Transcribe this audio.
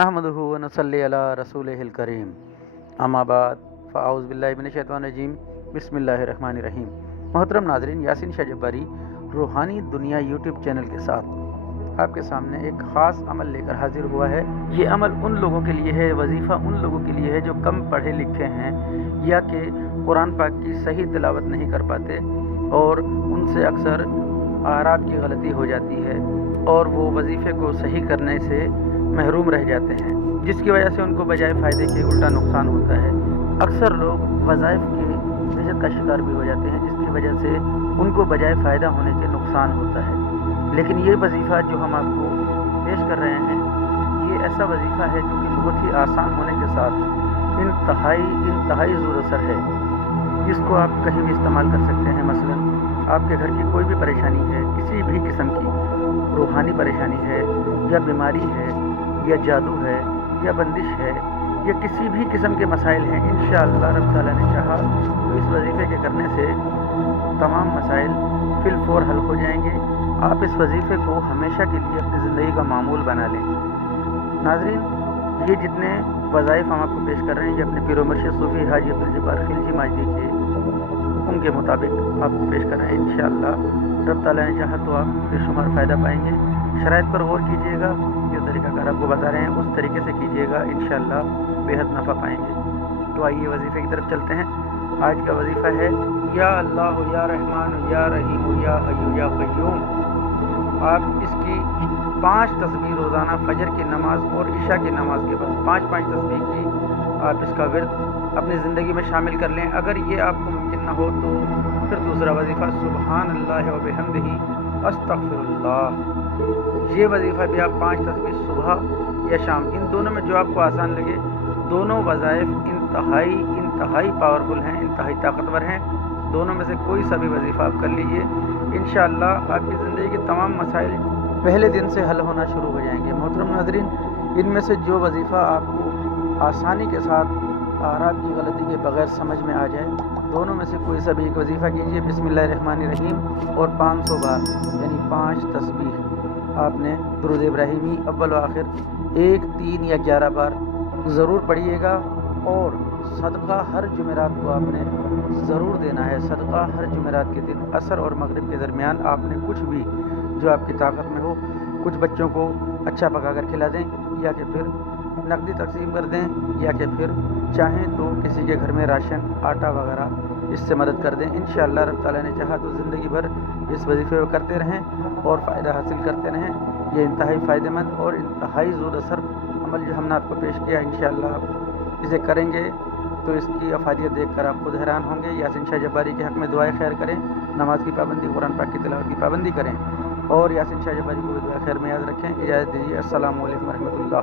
नहमदुहु व नसल्ली अला रसूलिहिल करीम अम्मा बाद फ़अऊज़ु बिल्लाहि मिनश शैतानिर रजीम बिस्मिल्लाहिर्रहमानिर्रहीम। मोहतरम नाज़रीन, यासीन शाह जब्बारी रूहानी दुनिया यूट्यूब चैनल के साथ आपके सामने एक ख़ास अमल लेकर हाजिर हुआ है। ये अमल उन लोगों के लिए है, वजीफ़ा उन लोगों के लिए है जो कम पढ़े लिखे हैं या कि कुरान पाक की सही तिलावत नहीं कर पाते और उनसे अक्सर आराब की गलती हो जाती है और वो वजीफ़े को सही करने से महरूम रह जाते हैं, जिसकी वजह से उनको बजाय फ़ायदे के उल्टा नुकसान होता है। अक्सर लोग वज़ाइफ की इज्जत का शिकार भी हो जाते हैं, जिसकी वजह से उनको बजाय फ़ायदा होने के नुकसान होता है। लेकिन ये वजीफ़ा जो हम आपको पेश कर रहे हैं, ये ऐसा वजीफ़ा है जो कि बहुत ही आसान होने के साथ इंतहाई ज़ोर असर है। इसको आप कहीं भी इस्तेमाल कर सकते हैं। मसलन आपके घर की कोई भी परेशानी है, किसी भी किस्म की रूहानी परेशानी है या बीमारी है या जादू है या बंदिश है या किसी भी किस्म के मसाइल हैं, इंशाअल्लाह रब ताला ने चाहा तो इस वजीफ़े के करने से तमाम मसाइल फिल फौर हल हो जाएंगे। आप इस वजीफ़े को हमेशा के लिए अपनी ज़िंदगी का मामूल बना लें। नाज़रीन, ये जितने वज़ाइफ़ हम आपको पेश कर रहे हैं, ये अपने पीर व मुर्शिद सूफ़ी हाजी अब्दुल जब्बार खिलजी माजदी के हुक्म के मुताबिक आपको पेश कर रहे हैं। इंशाअल्लाह रब ताला ने चाहा तो आप बेशुमार फ़ायदा पाएंगे। शराइत पर गौर कीजिएगा, जो तरीक़ाकार आपको बता रहे हैं उस तरीके से कीजिएगा, इंशाअल्लाह बेहद नफ़ा पाएंगे। तो आइए वजीफ़े की तरफ चलते हैं। आज का वजीफ़ा है या अल्लाह या रहमान या रहीम या हय्यू या क़य्यूम। आप इसकी 5 तस्बीह रोज़ाना फजर की नमाज और इशा की नमाज के बाद 5-5 तस्बीह की आप इसका विर्द अपनी ज़िंदगी में शामिल कर लें। अगर ये आपको मुमकिन ना हो तो फिर दूसरा वजीफ़ा सुबहान अल्लाह व बिहम्दिही अस्तग़फिरुल्लाह। ये वजीफ़ा भी आप 5 तस्बीह सुबह या शाम, इन दोनों में जो आपको आसान लगे। दोनों वज़ाइफ़ इंतहाई पावरफुल हैं, इंतहाई ताकतवर हैं। दोनों में से कोई सा भी वजीफ़ा आप कर लीजिए, इंशाअल्लाह आपकी ज़िंदगी के तमाम मसाइल पहले दिन से हल होना शुरू हो जाएंगे। मोहतरम नाज़रीन, इनमें से जो वजीफ़ा आपको आसानी के साथ आराब की गलती के बगैर समझ में आ जाए, दोनों में से कोई सा भी एक वजीफ़ा कीजिए। बिस्मिल्लाहिर्रहमानिर्रहीम और 500 बार यानी 5 तस्बीह आपने दुरूद इब्राहिमी अव्वल व आखिर 1, 3 या 11 बार ज़रूर पढ़िएगा। और सदका हर जुमेरात को आपने ज़रूर देना है। सदका हर जुमेरात के दिन असर और मगरिब के दरमियान आपने कुछ भी जो आपकी ताकत में हो, कुछ बच्चों को अच्छा पका कर खिला दें या कि फिर नकदी तकसीम कर दें या कि फिर चाहें तो किसी के घर में राशन आटा वगैरह इससे मदद कर दें। इंशाअल्लाह रब ताला ने चाहा तो ज़िंदगी भर इस वजीफ़े को करते रहें और फ़ायदा हासिल करते रहें। ये इंतहाई फ़ायदेमंद और इंतहाई ज़ोर असर अमल जो हमने आपको पेश किया, इंशाअल्लाह आप इसे करेंगे तो इसकी अफादियत देखकर आप खुद हैरान होंगे। यासीन शाह जब्बारी के हक़ में दुआए खैर करें, नमाज की पाबंदी, कुरान पाक की तिलावत की पाबंदी करें और यासीन शाह जब्बारी को भी दुआ खैर में याद रखें। इजाज़त दीजिए। अस्सलामु अलैकुम व रहमतुल्लाह।